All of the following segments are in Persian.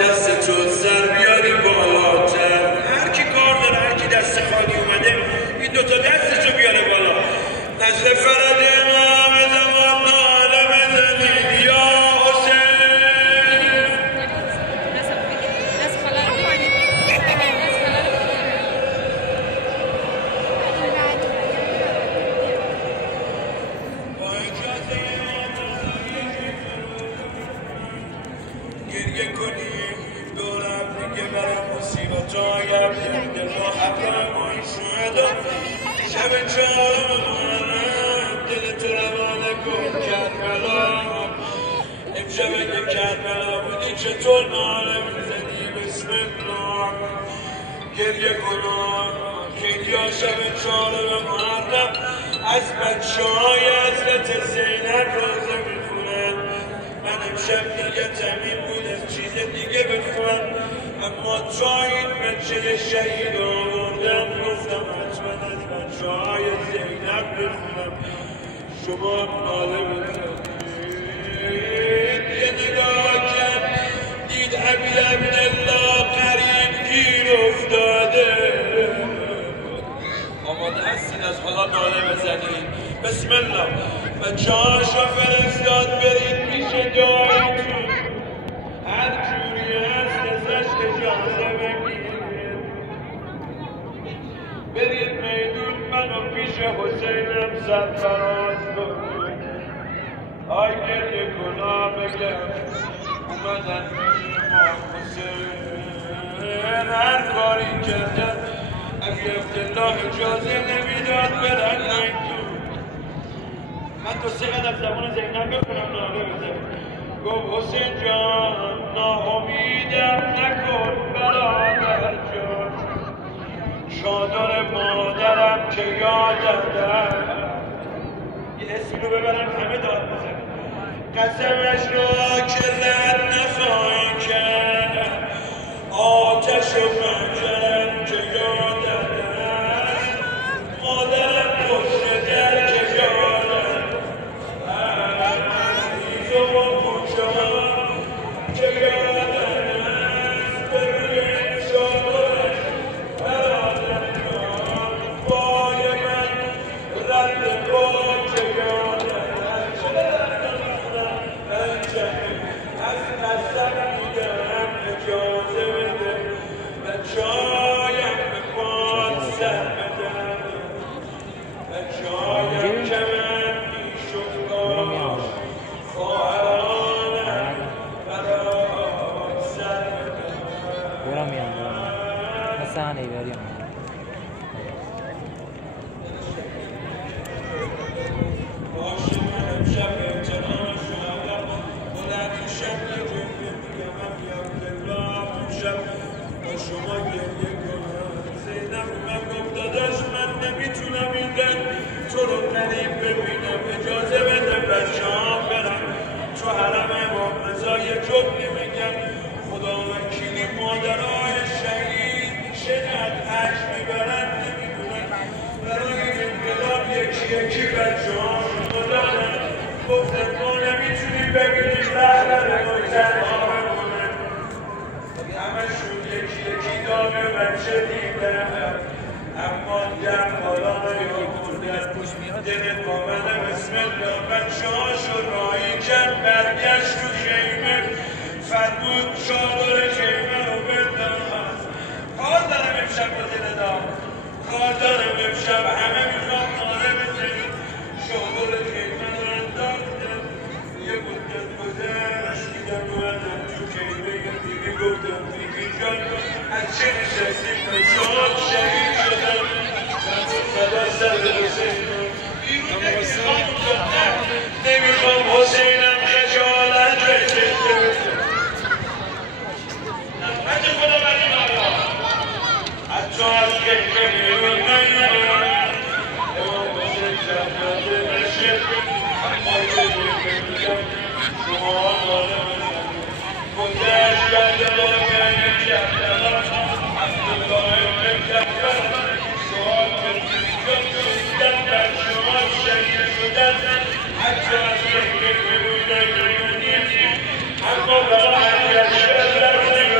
دست تو سر بیاری بالاتر. هر کی کار داره، هر کی دست خالی اومده این دوتا دستشو بیاره بالا. نزل فرد امام زمان ناله بزنید یا گریه کنیم دورم دیگه برای مصیبت آیم دل را حقم و این شهدا شب چهارم محرم دل تو روانه کن کربلا. امشب اگه کربلا بودی چطور ناله میزنی بسم الله. گریه کنم خیلی ها شب چهارم محرم از بچه های حضرت زینب روزه میخونن. من امشب دیگه تمیم بود از چیز دیگه بخونم، اما تا این بچه شهید آوردم گفتم حتما از بچه های زینب بخونم. شما ناله بزنید. یه نگاه کرد دید ابی عبدالله قریب گیر افتاده. آماده هستین از حالا ناله بزنید. بسم الله. بچه هاشو فرستاد برید پیش دایتون، هر جوری هست ازش اجازه بگیرید. برید میدون منو پیش حسینم سرفراز کنید. آی گریه کنا بگم اومدن پیش ما حسین. هر کاری کردن ابی عبدالله اجازه نمیداد برن میدون. من تو سه قدم زبان زینب بکنم ناله بزنم. گفت حسین جان ناامیدم نکن برادر جان، چادر مادرم که یادم. یه اسمی رو ببرم همه داد بزنم. قسمش را که رد نخواهی کرد، آتش و پنجرم که یادم، مادرم پشت در که یادم، که یادم بروی چادرش برادر جان. پای من رد پا که یادم از قسم میگم اجازه بده بچه‌هایم به پات سر بدم. بچه‌هایم که من میشد باش خواهرانم برات سر بدم. برام میان مثلا ایبریم باشه من امشب احترام شدم بلند شب یه جمعه میگم ابی عبدالله امشب با شما گریه کنم. زینب من گفت داداش من نمیتونم این دن تو رو قریب ببینم، اجازه بده بچه ها برم تو حرم امام رضا. یه جمعه میگم خدا وکیلی مادرهای شهید چقدر عشق میبرن نمیدونن. برای انقلاب یکی یکی بچه ها شما دارن گفتن ما نمیتونیم ببینیم رهبر ما تنها بمونن. همشون یکی یکی دانه بچه دیدن، اما در حالا نیاموندن. دل کامل بسم الله بچه هاشو راهی کرد برگشت تو خیمه. فرمود چادر خیمه رو بنداز. کار دارم امشب با دل دام، کار دارم امشب همه میخوام ناله بزنید. چادر خیمه رو انداختم. یه مدت گذشت دیدم اومدم تو خیمه دیگه گفتم دیگه جان از چه نشستیم بچه‌ها شهید شدن. صدا سر حسین بیرون نمیخوام حسینم خجالت بکشه. نحمت خدا بری مالا حتی از خیلی بیرون نمیاد. امام حسین شهزاده بشه اما یه میگم شما ناله بزنید. گذشت کربلا یعنی کربلا عبدالله ابن کربلا سوال کردیم شدن در شما شهید شدن حتی از خیلی بیرون نمیاد. اما برای اگر شهر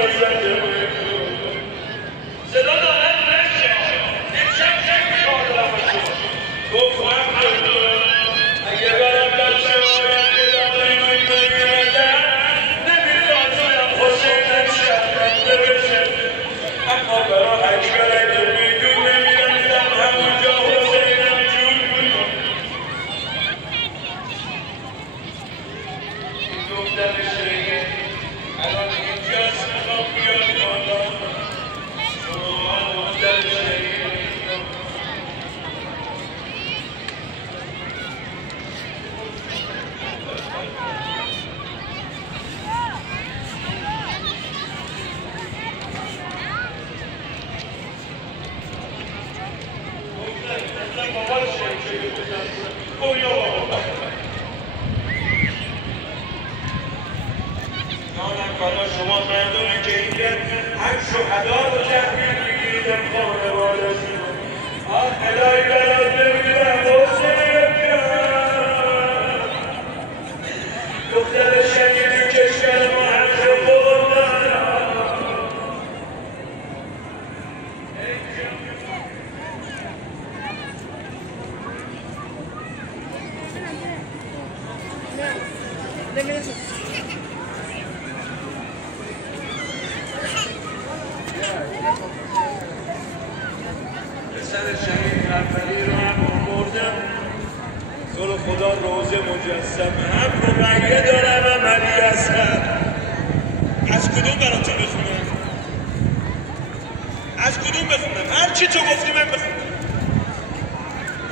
بابا شمشیر بزن گویا بابا نانکالا شما مردمی که اینجا هم شهدا رو تحمیل میگیرید هم خانواده شما آه الهی برات بمیرم حسین جان دختر شنی تو کشور ما هم شد پسر شهید فرفلی رو هم آوردم تو رو خدا روزه مجسم هم ربعیه دارم هم علی اصغر از کدوم براتون بخونم؟ از کدوم بخونم؟ هر چی تو گفتی من بخونم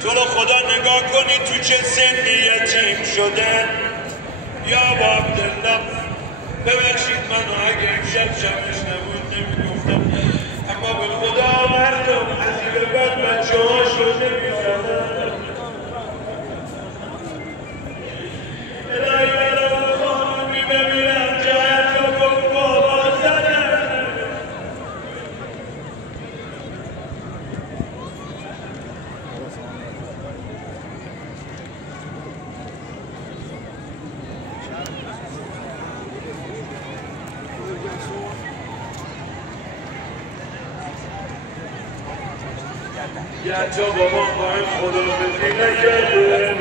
تو رو خدا نگاه کنی تو چه سنی یتیم شده یا با عبدالله ببخشید منو اگه امشب شبش نبود نمیگفتم اما به خدا مردم از این به بعد بچه ها شده میزدن الهی برای خانومی ببینم جایت رو گفت بابا زدن یه حتی بابا با این خداحافظی نکرده